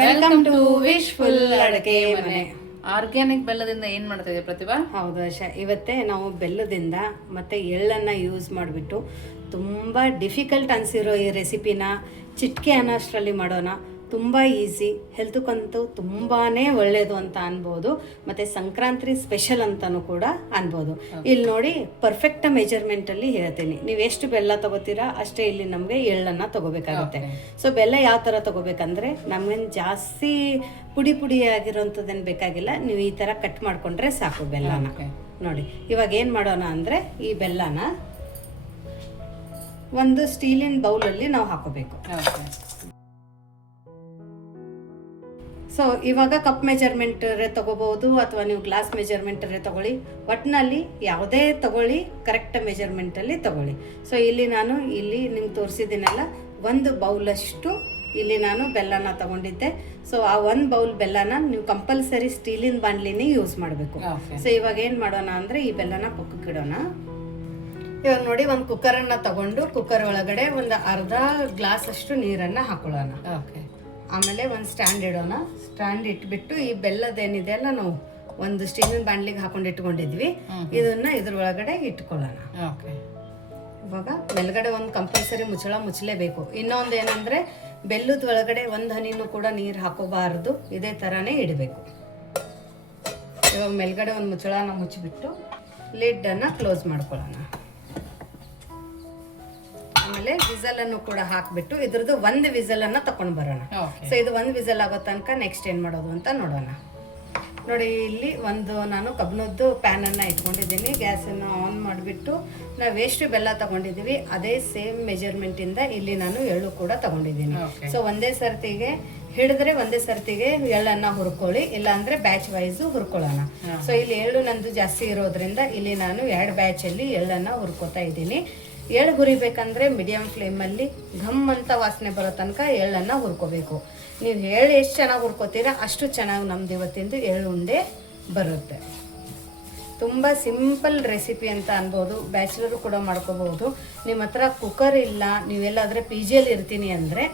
Welcome to wishful ಅಡುಗೆ ಮನೆ. Organic ಬೆಲ್ಲದಿಂದ ಏನ್ ಮಾಡ್ತಾ ಇದೀವಿ ಪ್ರತಿಭಾ? ಹೌದು ಆಶಾ, ಇವತ್ತೇ ನಾವು ಬೆಲ್ಲದಿಂದ ಮತ್ತೆ ಎಳ್ಳನ್ನು ಯೂಸ್ ಮಾಡಿಬಿಟ್ಟು ತುಂಬ ಡಿಫಿಕಲ್ಟ್ ಅನಿಸಿರೋ ಈ ರೆಸಿಪಿನ ಚಿಟಿಕೆ ಅನ್ನೋಷ್ಟರಲ್ಲಿ ಮಾಡೋಣ. ತುಂಬ ಈಸಿ, ಹೆಲ್ತ್ಗಂತೂ ತುಂಬಾ ಒಳ್ಳೆಯದು ಅಂತ ಅನ್ಬೋದು, ಮತ್ತು ಸಂಕ್ರಾಂತಿ ಸ್ಪೆಷಲ್ ಅಂತಲೂ ಕೂಡ ಅನ್ಬೋದು. ಇಲ್ಲಿ ನೋಡಿ ಪರ್ಫೆಕ್ಟ್ ಮೆಜರ್ಮೆಂಟಲ್ಲಿ ಹೇಳ್ತೀನಿ. ನೀವು ಎಷ್ಟು ಬೆಲ್ಲ ತಗೋತೀರಾ ಅಷ್ಟೇ ಇಲ್ಲಿ ನಮಗೆ ಎಳ್ಳನ್ನು ತಗೋಬೇಕಾಗುತ್ತೆ. ಸೊ ಬೆಲ್ಲ ಯಾವ ಥರ ತಗೋಬೇಕಂದ್ರೆ ನಮಗೇನು ಜಾಸ್ತಿ ಪುಡಿ ಆಗಿರೋಂಥದ್ದೇನು ಬೇಕಾಗಿಲ್ಲ. ನೀವು ಈ ಥರ ಕಟ್ ಮಾಡಿಕೊಂಡ್ರೆ ಸಾಕು ಬೆಲ್ಲನ. ನೋಡಿ ಇವಾಗ ಏನು ಮಾಡೋಣ ಅಂದರೆ ಈ ಬೆಲ್ಲನ ಒಂದು ಸ್ಟೀಲಿನ ಬೌಲಲ್ಲಿ ನಾವು ಹಾಕೋಬೇಕು. ಸೊ ಇವಾಗ ಕಪ್ ಮೆಜರ್ಮೆಂಟರೇ ತಗೋಬಹುದು ಅಥವಾ ನೀವು ಗ್ಲಾಸ್ ಮೆಜರ್ಮೆಂಟರೇ ತಗೊಳ್ಳಿ. ಒಟ್ಟಿನಲ್ಲಿ ಯಾವುದೇ ತಗೊಳ್ಳಿ, ಕರೆಕ್ಟ್ ಮೆಜರ್ಮೆಂಟಲ್ಲಿ ತಗೊಳ್ಳಿ. ಸೊ ಇಲ್ಲಿ ನಾನು ನಿಮ್ಗೆ ತೋರಿಸಿದ್ದೀನಲ್ಲ, ಒಂದು ಬೌಲಷ್ಟು ಇಲ್ಲಿ ನಾನು ಬೆಲ್ಲನ ತಗೊಂಡಿದ್ದೆ. ಸೊ ಆ ಒಂದು ಬೌಲ್ ಬೆಲ್ಲನ ನೀವು ಕಂಪಲ್ಸರಿ ಸ್ಟೀಲಿನ ಬಾಣಲಿನೇ ಯೂಸ್ ಮಾಡಬೇಕು. ಸೊ ಇವಾಗ ಏನು ಮಾಡೋಣ ಅಂದರೆ ಈ ಬೆಲ್ಲನ ಪಕ್ಕಕ್ಕೆ ಇಡೋಣ. ಇವಾಗ ನೋಡಿ ಒಂದು ಕುಕ್ಕರನ್ನು ತಗೊಂಡು ಕುಕ್ಕರ್ ಒಳಗಡೆ ಒಂದು ಅರ್ಧ ಗ್ಲಾಸ್ ಅಷ್ಟು ನೀರನ್ನು ಹಾಕೊಳ್ಳೋಣ. ಆಮೇಲೆ ಒಂದು ಸ್ಟ್ಯಾಂಡ್ ಇಡೋಣ. ಸ್ಟ್ಯಾಂಡ್ ಇಟ್ಬಿಟ್ಟು ಈ ಬೆಲ್ಲದೇನಿದೆ ಅಲ್ಲ, ನಾವು ಒಂದು ಸ್ಟೀಲಿನ ಬಾಣಲಿಗೆ ಹಾಕೊಂಡು ಇಟ್ಕೊಂಡಿದ್ವಿ, ಇದನ್ನ ಇದ್ರೊಳಗಡೆ ಇಟ್ಕೊಳ್ಳೋಣ. ಇವಾಗ ಮೇಲ್ಗಡೆ ಒಂದು ಕಂಪಲ್ಸರಿ ಮುಚ್ಚಲೇಬೇಕು. ಇನ್ನೊಂದು ಏನಂದ್ರೆ ಬೆಲ್ಲದ ಒಳಗಡೆ ಒಂದು ಹನಿನೂ ಕೂಡ ನೀರು ಹಾಕೋಬಾರ್ದು, ಇದೇ ಥರನೇ ಇಡಬೇಕು. ಇವಾಗ ಮೇಲ್ಗಡೆ ಒಂದು ಮುಚ್ಚಳನ ಮುಚ್ಚಿಬಿಟ್ಟು ಲಿಡ್ಡನ್ನು ಕ್ಲೋಸ್ ಮಾಡ್ಕೊಳ್ಳೋಣ. ಆಮೇಲೆ ವಿಸಲನ್ನು ಕೂಡ ಹಾಕ್ಬಿಟ್ಟು ಇದ್ರದ್ದು ಒಂದು ವಿಸಲನ್ನು ತಕೊಂಡು ಬರೋಣ. ಸೊ ಇದು ಒಂದು ವಿಸಲ್ ಆಗೋ ತನಕ ನೆಕ್ಸ್ಟ್ ಏನು ಮಾಡೋದು ಅಂತ ನೋಡೋಣ. ನೋಡಿ ಇಲ್ಲಿ ನಾನು ಕಬ್ಬಿಣದ್ದು ಪ್ಯಾನನ್ನು ಇಟ್ಕೊಂಡಿದ್ದೀನಿ. ಗ್ಯಾಸನ್ನು ಆನ್ ಮಾಡಿಬಿಟ್ಟು ನಾವು ಎಷ್ಟು ಬೆಲ್ಲ ತಗೊಂಡಿದ್ದೀವಿ ಅದೇ ಸೇಮ್ ಮೆಜರ್ಮೆಂಟಿಂದ ಇಲ್ಲಿ ನಾನು ಎಳ್ಳು ಕೂಡ ತಗೊಂಡಿದ್ದೀನಿ. ಸೊ ಒಂದೇ ಸರ್ತಿಗೆ ಎಳ್ಳನ್ನು ಹುರ್ಕೊಳ್ಳಿ, ಇಲ್ಲಾಂದ್ರೆ ಬ್ಯಾಚ್ ವೈಸ್ ಹುರ್ಕೊಳ್ಳೋಣ. ಸೊ ಇಲ್ಲಿ ಎಳ್ಳು ನಂದು ಜಾಸ್ತಿ ಇರೋದ್ರಿಂದ ಇಲ್ಲಿ ನಾನು 2 ಬ್ಯಾಚಲ್ಲಿ ಎಳ್ಳನ್ನು ಹುರ್ಕೋತಾ ಇದ್ದೀನಿ. ಎಳ್ಳು ಹುರಿಬೇಕಂದ್ರೆ ಮೀಡಿಯಂ ಫ್ಲೇಮಲ್ಲಿ ಘಮ್ ಅಂತ ವಾಸನೆ ಬರೋ ತನಕ ಎಳ್ಳನ್ನು ಹುರ್ಕೋಬೇಕು. ನೀವು ಎಳ್ಳು ಎಷ್ಟು ಚೆನ್ನಾಗಿ ಹುರ್ಕೋತೀರಾ ಅಷ್ಟು ಚೆನ್ನಾಗಿ ನಮ್ದು ಇವತ್ತಿಂದು ಎಳ್ಳು ಉಂಡೆ ಬರುತ್ತೆ. ತುಂಬ ಸಿಂಪಲ್ ರೆಸಿಪಿ ಅಂತ ಅನ್ಬೋದು, ಬ್ಯಾಚುಲರು ಕೂಡ ಮಾಡ್ಕೋಬಹುದು. ನಿಮ್ಮ ಹತ್ರ ಕುಕ್ಕರ್ ಇಲ್ಲ, ನೀವೆಲ್ಲಾದರೆ ಪಿ ಜಿಯಲ್ಲಿ ಇರ್ತೀನಿ ಅಂದರೆ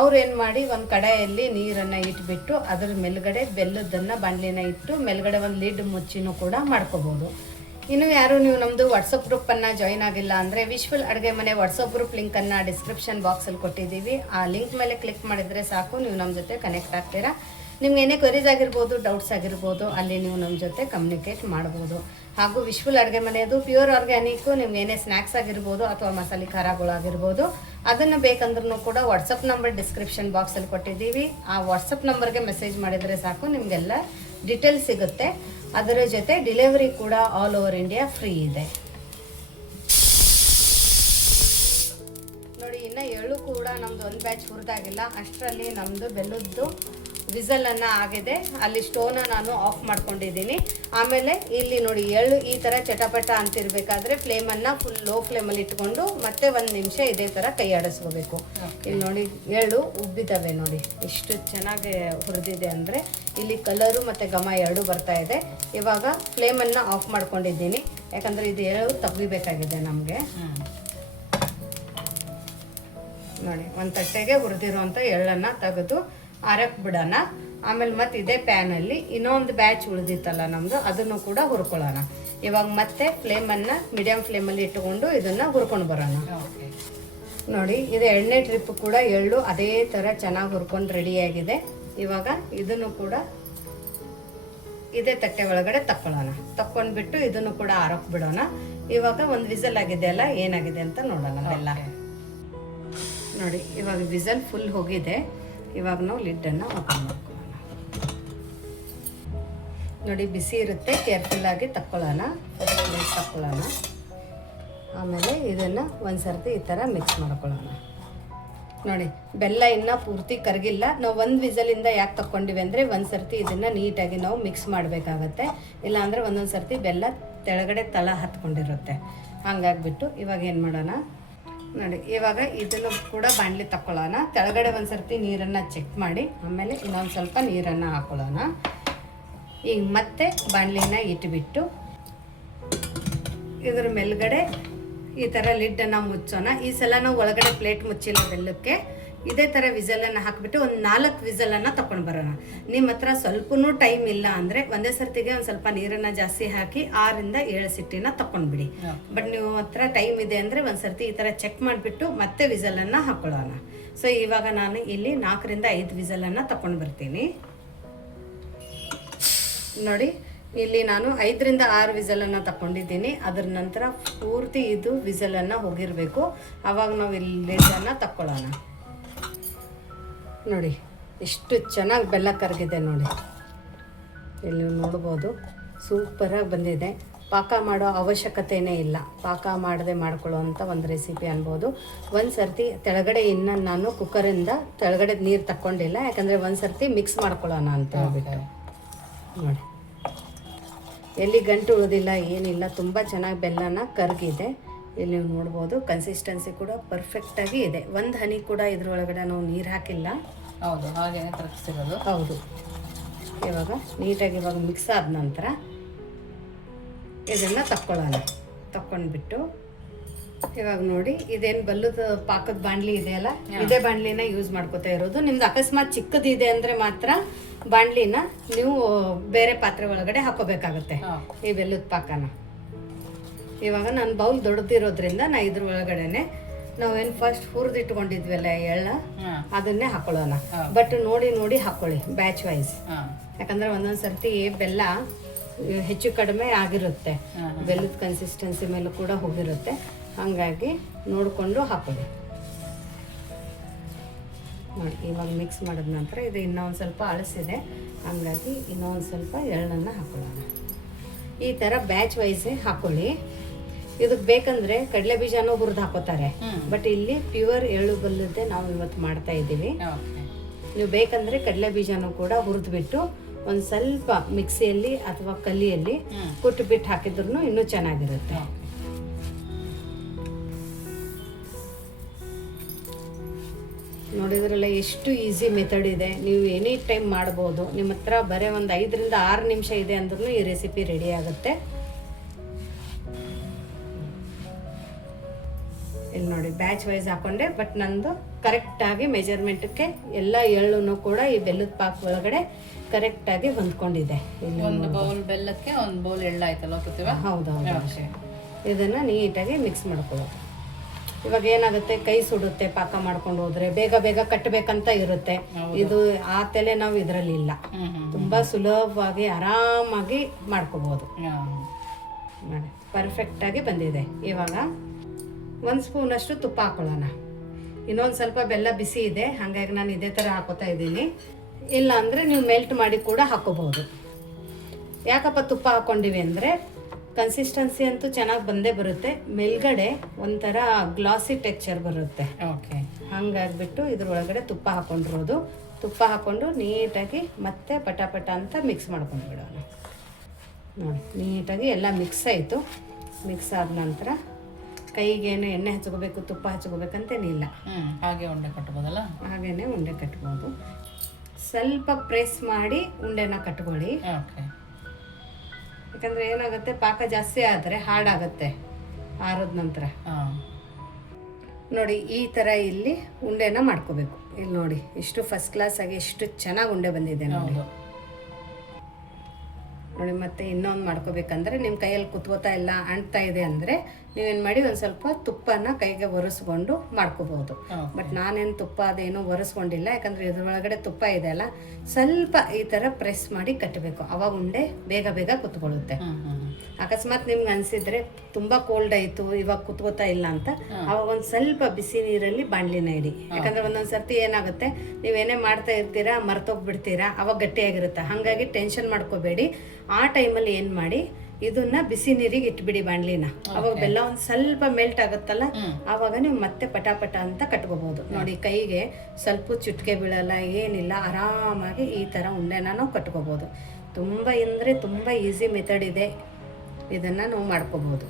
ಅವ್ರು ಏನು ಮಾಡಿ ಒಂದು ಕಡಾಯಲ್ಲಿ ನೀರನ್ನು ಇಟ್ಬಿಟ್ಟು ಅದ್ರ ಮೇಲ್ಗಡೆ ಬೆಲ್ಲದನ್ನು ಬಾಣಲಿನ ಇಟ್ಟು ಮೇಲ್ಗಡೆ ಒಂದು ಲಿಡ್ ಮುಚ್ಚಿನೂ ಕೂಡ ಮಾಡ್ಕೋಬೋದು. ಇನ್ನು ಯಾರು ನೀವು ನಮ್ಮದು ವಾಟ್ಸಪ್ ಗ್ರೂಪನ್ನು ಜಾಯಿನ್ ಆಗಿಲ್ಲ ಅಂದರೆ ವಿಶ್ಫುಲ್ ಅಡುಗೆ ಮನೆ ವಾಟ್ಸಪ್ ಗ್ರೂಪ್ ಲಿಂಕನ್ನು ಡಿಸ್ಕ್ರಿಪ್ಷನ್ ಬಾಕ್ಸಲ್ಲಿ ಕೊಟ್ಟಿದ್ದೀವಿ. ಆ ಲಿಂಕ್ ಮೇಲೆ ಕ್ಲಿಕ್ ಮಾಡಿದರೆ ಸಾಕು, ನೀವು ನಮ್ಮ ಜೊತೆ ಕನೆಕ್ಟ್ ಆಗ್ತೀರಾ. ನಿಮ್ಗೆ ಏನೇ ಕ್ವರೀಸ್ ಆಗಿರ್ಬೋದು, ಡೌಟ್ಸ್ ಆಗಿರ್ಬೋದು, ಅಲ್ಲಿ ನೀವು ನಮ್ಮ ಜೊತೆ ಕಮ್ಯುನಿಕೇಟ್ ಮಾಡ್ಬೋದು. ಹಾಗೂ ವಿಶ್ಫುಲ್ ಅಡುಗೆ ಮನೆಯದು ಪ್ಯೂರ್ ಆರ್ಗ್ಯಾನಿಕ್ಕು. ನಿಮ್ಗೆ ಏನೇ ಸ್ನ್ಯಾಕ್ಸ್ ಆಗಿರ್ಬೋದು ಅಥವಾ ಮಸಾಲೆ ಖಾರಗಳಾಗಿರ್ಬೋದು, ಅದನ್ನು ಬೇಕಂದ್ರೂ ಕೂಡ ವಾಟ್ಸಪ್ ನಂಬರ್ ಡಿಸ್ಕ್ರಿಪ್ಷನ್ ಬಾಕ್ಸಲ್ಲಿ ಕೊಟ್ಟಿದ್ದೀವಿ. ಆ ವಾಟ್ಸಪ್ ನಂಬರ್ಗೆ ಮೆಸೇಜ್ ಮಾಡಿದರೆ ಸಾಕು, ನಿಮಗೆಲ್ಲ ಡೀಟೇಲ್ಸ್ ಸಿಗುತ್ತೆ. ಅದರ ಜೊತೆ ಡೆಲಿವರಿ ಕೂಡ ಆಲ್ ಓವರ್ ಇಂಡಿಯಾ ಫ್ರೀ ಇದೆ. ನೋಡಿ ಇನ್ನು ಎಳ್ಳು ಕೂಡ ನಮ್ದು ಒಂದು ಬ್ಯಾಚ್ ಹುರಿದಾಗಿಲ್ಲ, ಅಷ್ಟರಲ್ಲಿ ನಮ್ಮದು ಬೆಲ್ಲದ್ದು ವಿಸಲನ್ನು ಆಗಿದೆ. ಅಲ್ಲಿ ಸ್ಟೋವ್ನ ನಾನು ಆಫ್ ಮಾಡ್ಕೊಂಡಿದ್ದೀನಿ. ಆಮೇಲೆ ಇಲ್ಲಿ ನೋಡಿ ಎಳ್ಳು ಈ ಥರ ಚಟಪಟ ಅಂತಿರ್ಬೇಕಾದ್ರೆ ಫ್ಲೇಮನ್ನು ಫುಲ್ ಲೋ ಫ್ಲೇಮಲ್ಲಿ ಇಟ್ಕೊಂಡು ಮತ್ತೆ 1 ನಿಮಿಷ ಇದೇ ಥರ ಕೈ ಆಡಿಸ್ಕೋಬೇಕು. ಇಲ್ಲಿ ನೋಡಿ ಎಳ್ಳು ಉಬ್ಬಿದ್ದಾವೆ, ನೋಡಿ ಎಷ್ಟು ಚೆನ್ನಾಗಿ ಹುರಿದಿದೆ ಅಂದರೆ ಇಲ್ಲಿ ಕಲರು ಮತ್ತು ಘಮ ಎರಡೂ ಬರ್ತಾ ಇದೆ. ಇವಾಗ ಫ್ಲೇಮನ್ನು ಆಫ್ ಮಾಡ್ಕೊಂಡಿದ್ದೀನಿ, ಯಾಕಂದರೆ ಇದು ಎಳ್ಳು ತೆಗಿಬೇಕಾಗಿದೆ ನಮಗೆ. ನೋಡಿ ಒಂದು ತಟ್ಟೆಗೆ ಹುರಿದಿರುವಂಥ ಎಳ್ಳನ್ನು ತೆಗೆದು ಆರಕ್ಕೆ ಬಿಡೋಣ. ಆಮೇಲೆ ಮತ್ತೆ ಇದೇ ಪ್ಯಾನಲ್ಲಿ ಇನ್ನೊಂದು ಬ್ಯಾಚ್ ಉಳಿದಿತ್ತಲ್ಲ ನಮ್ಮದು, ಅದನ್ನು ಕೂಡ ಹುರ್ಕೊಳ್ಳೋಣ. ಇವಾಗ ಮತ್ತೆ ಫ್ಲೇಮನ್ನು ಮೀಡಿಯಂ ಫ್ಲೇಮಲ್ಲಿ ಇಟ್ಟುಕೊಂಡು ಇದನ್ನು ಹುರ್ಕೊಂಡು ಬರೋಣ. ನೋಡಿ ಇದು 2ನೇ ಟ್ರಿಪ್ ಕೂಡ ಎಳ್ಳು ಅದೇ ಥರ ಚೆನ್ನಾಗಿ ಹುರ್ಕೊಂಡು ರೆಡಿಯಾಗಿದೆ. ಇವಾಗ ಇದನ್ನು ಕೂಡ ಇದೇ ತಟ್ಟೆ ಒಳಗಡೆ ತಕ್ಕೊಂಡ್ಬಿಟ್ಟು ಇದನ್ನು ಕೂಡ ಆರಕ್ಕೆ ಬಿಡೋಣ. ಇವಾಗ ಒಂದು ವಿಸಲ್ ಆಗಿದೆ ಅಲ್ಲ, ಏನಾಗಿದೆ ಅಂತ ನೋಡೋಣ ಬೆಲ್ಲ. ನೋಡಿ ಇವಾಗ ವಿಸಲ್ ಫುಲ್ ಹೋಗಿದೆ. ಇವಾಗ ನಾವು ಲಿಡ್ಡನ್ನು ಓಪನ್ ಮಾಡ್ಕೊಳ್ಳೋಣ. ನೋಡಿ ಬಿಸಿ ಇರುತ್ತೆ, ಕೇರ್ಫುಲ್ಲಾಗಿ ತಕ್ಕೊಳ್ಳೋಣ. ಆಮೇಲೆ ಇದನ್ನು ಒಂದು ಸರ್ತಿ ಈ ಥರ ಮಿಕ್ಸ್ ಮಾಡ್ಕೊಳ್ಳೋಣ. ನೋಡಿ ಬೆಲ್ಲ ಇನ್ನೂ ಪೂರ್ತಿ ಕರಗಿಲ್ಲ. ನಾವು ಒಂದು ವಿಸಲಿಂದ ಯಾಕೆ ತಕ್ಕೊಂಡಿವಿ ಅಂದರೆ ಒಂದು ಸರ್ತಿ ಇದನ್ನು ನೀಟಾಗಿ ನಾವು ಮಿಕ್ಸ್ ಮಾಡಬೇಕಾಗತ್ತೆ, ಇಲ್ಲಾಂದರೆ ಒಂದೊಂದು ಸರ್ತಿ ಬೆಲ್ಲ ತೆಳಗಡೆ ತಳ ಹತ್ಕೊಂಡಿರುತ್ತೆ. ಹಂಗಾಗ್ಬಿಟ್ಟು ಇವಾಗ ಏನು ಮಾಡೋಣ ನೋಡಿ, ಇವಾಗ ಇದನ್ನು ಕೂಡ ಬಾಣಲಿ ತಕ್ಕೊಳ್ಳೋಣ. ಕೆಳಗಡೆ ಒಂದು ಸರ್ತಿ ನೀರನ್ನು ಚೆಕ್ ಮಾಡಿ ಆಮೇಲೆ ಇನ್ನೊಂದು ಸ್ವಲ್ಪ ನೀರನ್ನು ಹಾಕೊಳ್ಳೋಣ. ಈಗ ಮತ್ತೆ ಬಾಣಲಿನ ಇಟ್ಬಿಟ್ಟು ಇದ್ರ ಮೇಲ್ಗಡೆ ಈ ಥರ ಲಿಡ್ಡನ್ನು ಮುಚ್ಚೋಣ. ಈ ಸಲ ನಾವು ಒಳಗಡೆ ಪ್ಲೇಟ್ ಮುಚ್ಚಿಲ್ಲ ಬೆಲ್ಲಕ್ಕೆ, ಇದೇ ಥರ ವಿಸಲನ್ನು ಹಾಕಿಬಿಟ್ಟು ಒಂದು 4 ವಿಸಲನ್ನು ತಗೊಂಡು ಬರೋಣ. ನಿಮ್ಮ ಹತ್ರ ಸ್ವಲ್ಪನೂ ಟೈಮ್ ಇಲ್ಲ ಅಂದರೆ ಒಂದೇ ಸರ್ತಿಗೆ ಒಂದು ಸ್ವಲ್ಪ ನೀರನ್ನು ಜಾಸ್ತಿ ಹಾಕಿ 6ರಿಂದ 7 ಸಿಟ್ಟಿನ ತಗೊಂಡ್ಬಿಡಿ. ಬಟ್ ನೀವು ಹತ್ರ ಟೈಮ್ ಇದೆ ಅಂದರೆ ಒಂದು ಸರ್ತಿ ಈ ಥರ ಚೆಕ್ ಮಾಡಿಬಿಟ್ಟು ಮತ್ತೆ ವಿಸಲನ್ನು ಹಾಕೊಳ್ಳೋಣ. ಸೊ ಇವಾಗ ನಾನು ಇಲ್ಲಿ 4ರಿಂದ 5 ವಿಸಲನ್ನು ತಗೊಂಡು ಬರ್ತೀನಿ. ನೋಡಿ ಇಲ್ಲಿ ನಾನು 5ರಿಂದ 6 ವಿಸಲನ್ನು ತಗೊಂಡಿದ್ದೀನಿ. ಅದರ ನಂತರ ಪೂರ್ತಿ ಇದು ವಿಸಲನ್ನು ಹೋಗಿರಬೇಕು. ಆವಾಗ ನಾವು ಇಲ್ಲಿ ತಕ್ಕೊಳ್ಳೋಣ. ನೋಡಿ ಎಷ್ಟು ಚೆನ್ನಾಗಿ ಬೆಲ್ಲ ಕರಗಿದೆ ನೋಡಿ, ಇಲ್ಲಿ ನೋಡ್ಬೋದು ಸೂಪರಾಗಿ ಬಂದಿದೆ. ಪಾಕ ಮಾಡೋ ಅವಶ್ಯಕತೆಯೇ ಇಲ್ಲ, ಪಾಕ ಮಾಡದೆ ಮಾಡ್ಕೊಳ್ಳೋವಂಥ ಒಂದು ರೆಸಿಪಿ ಅನ್ಬೋದು. ಒಂದು ಸರ್ತಿ ತೆಳಗಡೆ ಇನ್ನು ನಾನು ಕುಕ್ಕರಿಂದ ತೆಳಗಡೆ ನೀರು ತಕ್ಕೊಂಡಿಲ್ಲ, ಯಾಕಂದರೆ ಒಂದು ಸರ್ತಿ ಮಿಕ್ಸ್ ಮಾಡ್ಕೊಳ್ಳೋಣ ಅಂತ ಹೇಳ್ಬಿಟ್ಟು. ನೋಡಿ ಎಲ್ಲಿ ಗಂಟು ಉಳಿದಿಲ್ಲ ಏನಿಲ್ಲ, ತುಂಬ ಚೆನ್ನಾಗಿ ಬೆಲ್ಲನ ಕರಗಿದೆ. ಇಲ್ಲಿ ನೀವು ನೋಡ್ಬೋದು ಕನ್ಸಿಸ್ಟೆನ್ಸಿ ಕೂಡ ಪರ್ಫೆಕ್ಟಾಗಿ ಇದೆ. ಒಂದು ಹನಿ ಕೂಡ ಇದ್ರೊಳಗಡೆ ನಾವು ನೀರು ಹಾಕಿಲ್ಲ. ಹೌದು, ಹಾಗೆ ಕರಗಿಸಿರೋದು. ಹೌದು. ಇವಾಗ ನೀಟಾಗಿ ಇವಾಗ ಮಿಕ್ಸ್ ಆದ ನಂತರ ಇದನ್ನು ತಕ್ಕೊಳ್ಳೋಣ. ತಕ್ಕೊಂಡ್ಬಿಟ್ಟು ಇವಾಗ ನೋಡಿ ಇದೇನು ಬೆಲ್ಲದ ಪಾಕದ ಬಾಣಲಿ ಇದೆಯಲ್ಲ, ಇದೇ ಬಾಣಲಿನ ಯೂಸ್ ಮಾಡ್ಕೋತಾ ಇರೋದು. ನಿಮ್ದು ಅಕಸ್ಮಾತ್ ಚಿಕ್ಕದಿದೆ ಅಂದರೆ ಮಾತ್ರ ಬಾಣಲಿನ ನೀವು ಬೇರೆ ಪಾತ್ರೆ ಒಳಗಡೆ ಹಾಕೋಬೇಕಾಗುತ್ತೆ ಈ ಬೆಲ್ಲದ ಪಾಕನ. ಇವಾಗ ನಾನು ಬೌಲ್ ದೊಡ್ಡದಿರೋದ್ರಿಂದ ನಾ ಇದ್ರ ಒಳಗಡೆನೆ ನಾವೇನು ಫಸ್ಟ್ ಹುರಿದಿಟ್ಕೊಂಡಿದ್ವಲ್ಲ ಎಳ್ಳ, ಅದನ್ನೇ ಹಾಕೊಳ್ಳೋಣ. ಬಟ್ ನೋಡಿ ನೋಡಿ ಹಾಕೊಳ್ಳಿ ಬ್ಯಾಚ್ ವೈಸ್, ಯಾಕಂದ್ರೆ ಒಂದೊಂದು ಸರ್ತಿ ಬೆಲ್ಲ ಹೆಚ್ಚು ಕಡಿಮೆ ಆಗಿರುತ್ತೆ, ಬೆಲ್ಲದ ಕನ್ಸಿಸ್ಟೆನ್ಸಿ ಮೇಲೂ ಕೂಡ ಹೋಗಿರುತ್ತೆ. ಹಾಗಾಗಿ ನೋಡಿಕೊಂಡು ಹಾಕೊಳ್ಳಿ. ನೋಡಿ ಇವಾಗ ಮಿಕ್ಸ್ ಮಾಡಿದ ನಂತರ ಇದು ಇನ್ನೊಂದು ಸ್ವಲ್ಪ ಅಳಸಿದೆ, ಹಾಗಾಗಿ ಇನ್ನೊಂದು ಸ್ವಲ್ಪ ಎಳ್ಳನ್ನು ಹಾಕೊಳ್ಳೋಣ. ಈ ಥರ ಬ್ಯಾಚ್ ವೈಸೇ ಹಾಕೊಳ್ಳಿ. ಇದಕ್ಕೆ ಬೇಕಂದರೆ ಕಡಲೆ ಬೀಜನೂ ಹುರಿದು ಹಾಕೋತಾರೆ, ಬಟ್ ಇಲ್ಲಿ ಪ್ಯೂರ್ ಎಳ್ಳು ಬೆಲ್ಲದ್ದೇ ನಾವು ಇವತ್ತು ಮಾಡ್ತಾ ಇದ್ದೀವಿ. ನೀವು ಬೇಕಂದರೆ ಕಡಲೆ ಬೀಜನೂ ಕೂಡ ಹುರಿದ್ಬಿಟ್ಟು ಒಂದು ಸ್ವಲ್ಪ ಮಿಕ್ಸಿಯಲ್ಲಿ ಅಥವಾ ಕಲ್ಲಿಯಲ್ಲಿ ಕುಟ್ಬಿಟ್ಟು ಹಾಕಿದ್ರೂ ಇನ್ನೂ ಚೆನ್ನಾಗಿರುತ್ತೆ. ನೋಡಿದ್ರಲ್ಲ ಎಷ್ಟು ಈಸಿ ಮೆಥಡ್ ಇದೆ. ನೀವು ಎನಿ ಟೈಮ್ ಮಾಡ್ಬೋದು. ನಿಮ್ಮ ಹತ್ರ ಬರೀ ಒಂದು 5ರಿಂದ 6 ನಿಮಿಷ ಇದೆ ಅಂದ್ರೂ ಈ ರೆಸಿಪಿ ರೆಡಿ ಆಗುತ್ತೆ. ಇಲ್ಲಿ ನೋಡಿ ಬ್ಯಾಚ್ ವೈಸ್ ಹಾಕೊಂಡೆ, ಬಟ್ ನಂದು ಕರೆಕ್ಟಾಗಿ ಮೆಜರ್ಮೆಂಟಕ್ಕೆ ಎಲ್ಲ ಎಳ್ಳು ಕೂಡ ಈ ಬೆಲ್ಲದ ಪಾಕ ಒಳಗಡೆ ಕರೆಕ್ಟಾಗಿ ಹೊಂದ್ಕೊಂಡಿದೆ. ಇಲ್ಲಿ ಒಂದು ಬೌಲ್ ಬೆಲ್ಲಕ್ಕೆ ಒಂದು ಬೌಲ್ ಎಳ್ಳಾಯ್ತಲ್ಲ ಪ್ರತಿಭಾ? ಹೌದೌದು. ಇದನ್ನು ನೀಟಾಗಿ ಮಿಕ್ಸ್ ಮಾಡ್ಕೊಳ್ಳೋದು. ಇವಾಗ ಏನಾಗುತ್ತೆ, ಕೈ ಸುಡುತ್ತೆ ಪಾಕ ಮಾಡ್ಕೊಂಡು ಹೋದ್ರೆ, ಬೇಗ ಬೇಗ ಕಟ್ಟಬೇಕಂತ ಇರುತ್ತೆ. ಇದು ಆ ತಲೆ ನಾವು ಇದರಲ್ಲಿ ಇಲ್ಲ, ತುಂಬಾ ಸುಲಭವಾಗಿ ಆರಾಮಾಗಿ ಮಾಡ್ಕೋಬಹುದು. ನೋಡಿ ಪರ್ಫೆಕ್ಟಾಗಿ ಬಂದಿದೆ. ಇವಾಗ 1 ಸ್ಪೂನಷ್ಟು ತುಪ್ಪ ಹಾಕೊಳ್ಳೋಣ. ಇನ್ನೊಂದು ಸ್ವಲ್ಪ ಬೆಲ್ಲ ಬಿಸಿ ಇದೆ, ಹಾಗಾಗಿ ನಾನು ಇದೇ ಥರ ಹಾಕೋತಾ ಇದ್ದೀನಿ. ಇಲ್ಲ ಅಂದರೆ ನೀವು ಮೆಲ್ಟ್ ಮಾಡಿ ಕೂಡ ಹಾಕೋಬಹುದು. ಯಾಕಪ್ಪ ತುಪ್ಪ ಹಾಕ್ಕೊಂಡಿವಿ ಅಂದರೆ ಕನ್ಸಿಸ್ಟೆನ್ಸಿ ಅಂತೂ ಚೆನ್ನಾಗಿ ಬಂದೇ ಬರುತ್ತೆ, ಮೇಲ್ಗಡೆ ಒಂಥರ ಗ್ಲಾಸಿ ಟೆಕ್ಸ್ಚರ್ ಬರುತ್ತೆ. ಓಕೆ, ಹಾಗಾಗ್ಬಿಟ್ಟು ಇದ್ರೊಳಗಡೆ ತುಪ್ಪ ಹಾಕೊಂಡಿರೋದು. ತುಪ್ಪ ಹಾಕ್ಕೊಂಡು ನೀಟಾಗಿ ಮತ್ತೆ ಪಟಾಪಟ ಅಂತ ಮಿಕ್ಸ್ ಮಾಡ್ಕೊಂಡು ಬಿಡೋಣ. ನೋಡಿ ನೀಟಾಗಿ ಎಲ್ಲ ಮಿಕ್ಸ್ ಆಯಿತು. ಮಿಕ್ಸ್ ಆದ ನಂತರ ಕೈಗೇನು ಎಣ್ಣೆ ಹಚ್ಕೋಬೇಕು ತುಪ್ಪ ಹಚ್ಕೋಬೇಕಂತೇನಿಲ್ಲ, ಹಾಗೆ ಉಂಡೆ ಕಟ್ಬೋದಲ್ಲ? ಹಾಗೇನೆ ಉಂಡೆ ಕಟ್ಬೋದು. ಸ್ವಲ್ಪ ಪ್ರೆಸ್ ಮಾಡಿ ಉಂಡೆನ ಕಟ್ಕೊಳ್ಳಿ. ಯಾಕಂದರೆ ಏನಾಗುತ್ತೆ, ಪಾಕ ಜಾಸ್ತಿ ಆದರೆ ಹಾಡಾಗುತ್ತೆ ಆರೋದ ನಂತರ. ನೋಡಿ ಈ ಥರ ಇಲ್ಲಿ ಉಂಡೆನ ಮಾಡ್ಕೋಬೇಕು. ಇಲ್ಲಿ ನೋಡಿ ಎಷ್ಟು ಫಸ್ಟ್ ಕ್ಲಾಸ್ ಆಗಿ ಎಷ್ಟು ಚೆನ್ನಾಗಿ ಉಂಡೆ ಬಂದಿದೆ ನೋಡಿ. ನೋಡಿ ಮತ್ತೆ ಇನ್ನೊಂದು ಮಾಡ್ಕೋಬೇಕಂದ್ರೆ ನಿಮ್ಮ ಕೈಯಲ್ಲಿ ಕುತ್ಕೋತಾ ಇಲ್ಲ ಅಂಟ್ತಾ ಇದೆ ಅಂದರೆ ನೀವೇನು ಮಾಡಿ ಒಂದು ಸ್ವಲ್ಪ ತುಪ್ಪನ ಕೈಗೆ ಒರೆಸ್ಕೊಂಡು ಮಾಡ್ಕೋಬಹುದು. ಬಟ್ ನಾನೇನು ತುಪ್ಪ ಅದೇನು ಒರೆಸ್ಕೊಂಡಿಲ್ಲ, ಯಾಕಂದರೆ ಇದ್ರೊಳಗಡೆ ತುಪ್ಪ ಇದೆ ಅಲ್ಲ, ಸ್ವಲ್ಪ ಈ ಥರ ಪ್ರೆಸ್ ಮಾಡಿ ಕಟ್ಟಬೇಕು. ಅವಾಗ ಉಂಡೆ ಬೇಗ ಬೇಗ ಕುತ್ಕೊಳ್ಳುತ್ತೆ. ಅಕಸ್ಮಾತ್ ನಿಮ್ಗೆ ಅನಿಸಿದ್ರೆ ತುಂಬ ಕೋಲ್ಡ್ ಆಯಿತು ಇವಾಗ ಕುತ್ಕೋತಾ ಇಲ್ಲ ಅಂತ, ಅವಾಗ ಒಂದು ಸ್ವಲ್ಪ ಬಿಸಿ ನೀರಲ್ಲಿ ಬಾಣಲಿನ ಇಡಿ. ಯಾಕಂದರೆ ಒಂದೊಂದು ಸರ್ತಿ ಏನಾಗುತ್ತೆ, ನೀವೇನೇ ಮಾಡ್ತಾ ಇರ್ತೀರಾ ಮರ್ತೋಗ್ಬಿಡ್ತೀರಾ, ಅವಾಗ ಗಟ್ಟಿಯಾಗಿರುತ್ತೆ. ಹಾಗಾಗಿ ಟೆನ್ಷನ್ ಮಾಡ್ಕೋಬೇಡಿ. ಆ ಟೈಮಲ್ಲಿ ಏನು ಮಾಡಿ, ಇದನ್ನ ಬಿಸಿ ನೀರಿಗೆ ಇಟ್ಬಿಡಿ ಬಾಣಲಿನ. ಅವಾಗ ಬೆಲ್ಲ ಒಂದು ಸ್ವಲ್ಪ ಮೆಲ್ಟ್ ಆಗುತ್ತಲ್ಲ, ಆವಾಗ ನೀವು ಮತ್ತೆ ಪಟಾಪಟ ಅಂತ ಕಟ್ಕೋಬಹುದು. ನೋಡಿ ಕೈಗೆ ಸ್ವಲ್ಪ ಚುಟ್ಕೆ ಬೀಳಲ್ಲ, ಏನಿಲ್ಲ, ಆರಾಮಾಗಿ ಈ ಥರ ಉಂಡೆನ ನಾವು ಕಟ್ಕೋಬಹುದು. ತುಂಬ ಅಂದರೆ ತುಂಬ ಈಸಿ ಮೆಥಡ್ ಇದೆ, ಇದನ್ನು ನಾವು ಮಾಡ್ಕೋಬಹುದು.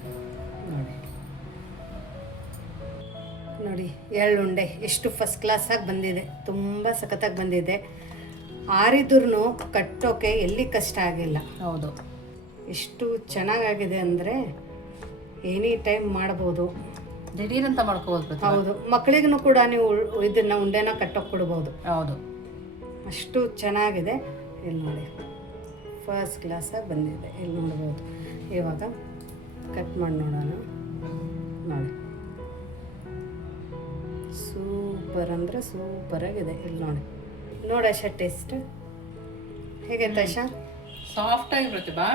ನೋಡಿ ಎಳ್ಳುಂಡೆ ಎಷ್ಟು ಫಸ್ಟ್ ಕ್ಲಾಸಾಗಿ ಬಂದಿದೆ, ತುಂಬ ಸಖತ್ತಾಗಿ ಬಂದಿದೆ. ಆರಿದ್ರೂ ಕಟ್ಟೋಕೆ ಎಲ್ಲಿ ಕಷ್ಟ ಆಗಿಲ್ಲ. ಹೌದು, ಎಷ್ಟು ಚೆನ್ನಾಗಾಗಿದೆ ಅಂದರೆ ಎನಿ ಟೈಮ್ ಮಾಡ್ಬೋದು. ದಿಢೀರಂತ ಮಾಡ್ಕೋಬೋದು ಪ್ರತಿಭಾ. ಹೌದು, ಮಕ್ಕಳಿಗೂ ಕೂಡ ನೀವು ಇದನ್ನ ಉಂಡೆನ ಕಟ್ಟೋಕೆ ಕೊಡ್ಬೋದು. ಹೌದು, ಅಷ್ಟು ಚೆನ್ನಾಗಿದೆ. ಇಲ್ಲಿ ನೋಡಿ ಫಸ್ಟ್ ಕ್ಲಾಸಾಗಿ ಬಂದಿದೆ, ಇಲ್ಲಿ ನೋಡ್ಬೋದು. ಇವಾಗ ಕಟ್ ಮಾಡಿ ನೋಡೋಣ. ನೋಡಿ ಸೂಪರ್ ಅಂದರೆ ಸೂಪರಾಗಿದೆ. ಇಲ್ಲಿ ನೋಡಿ ಆಶಾ ಟೇಸ್ಟ್ ಹೇಗೆ ಆಶಾ? ಸಾಫ್ಟ್ ಆಗಿ ಪ್ರತಿಭಾ.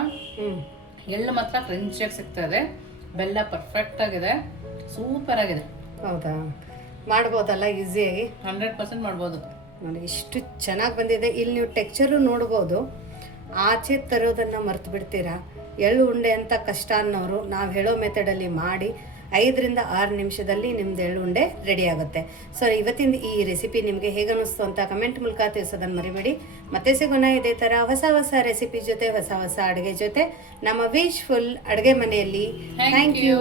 ಎಳ್ಳು ಮಾತ್ರ ಕ್ರಂಚಿಯಾಗಿ ಸಿಗ್ತಾ ಇದೆ, ಬೆಲ್ಲ ಪರ್ಫೆಕ್ಟ್ ಆಗಿದೆ, ಸೂಪರ್ ಆಗಿದೆ. ಹೌದಾ, ಮಾಡ್ಬೋದಲ್ಲ ಈಸಿಯಾಗಿ? 100% ಮಾಡ್ಬೋದು. ನೋಡಿ ಇಷ್ಟು ಚೆನ್ನಾಗಿ ಬಂದಿದೆ. ಇಲ್ಲಿ ನೀವು ಟೆಕ್ಚರು ನೋಡ್ಬೋದು. ಆಚೆ ತರೋದನ್ನು ಮರ್ತು ಬಿಡ್ತೀರಾ. ಎಳ್ಳು ಉಂಡೆ ಅಂತ ಕಷ್ಟ ಅನ್ನೋರು ನಾವು ಹೇಳೋ ಮೆಥಡಲ್ಲಿ ಮಾಡಿ 5 ರಿಂದ 6 ನಿಮಿಷದಲ್ಲಿ ನಿಮ್ದು ಎಳ್ಳು ಉಂಡೆ ರೆಡಿ ಆಗುತ್ತೆ. ಸೊ ಇವತ್ತಿನ ಈ ರೆಸಿಪಿ ನಿಮಗೆ ಹೇಗೆ ಅನ್ನಿಸ್ತು ಅಂತ ಕಮೆಂಟ್ ಮೂಲಕ ತಿಳಿಸೋದನ್ನು ಮರಿಬೇಡಿ. ಮತ್ತೆ ಸಿಗೋಣ ಇದೇ ಥರ ಹೊಸ ಹೊಸ ರೆಸಿಪಿ ಜೊತೆ, ಹೊಸ ಹೊಸ ಅಡುಗೆ ಜೊತೆ ನಮ್ಮ ವಿಶ್ಫುಲ್ ಅಡುಗೆ ಮನೆಯಲ್ಲಿ. Thank you.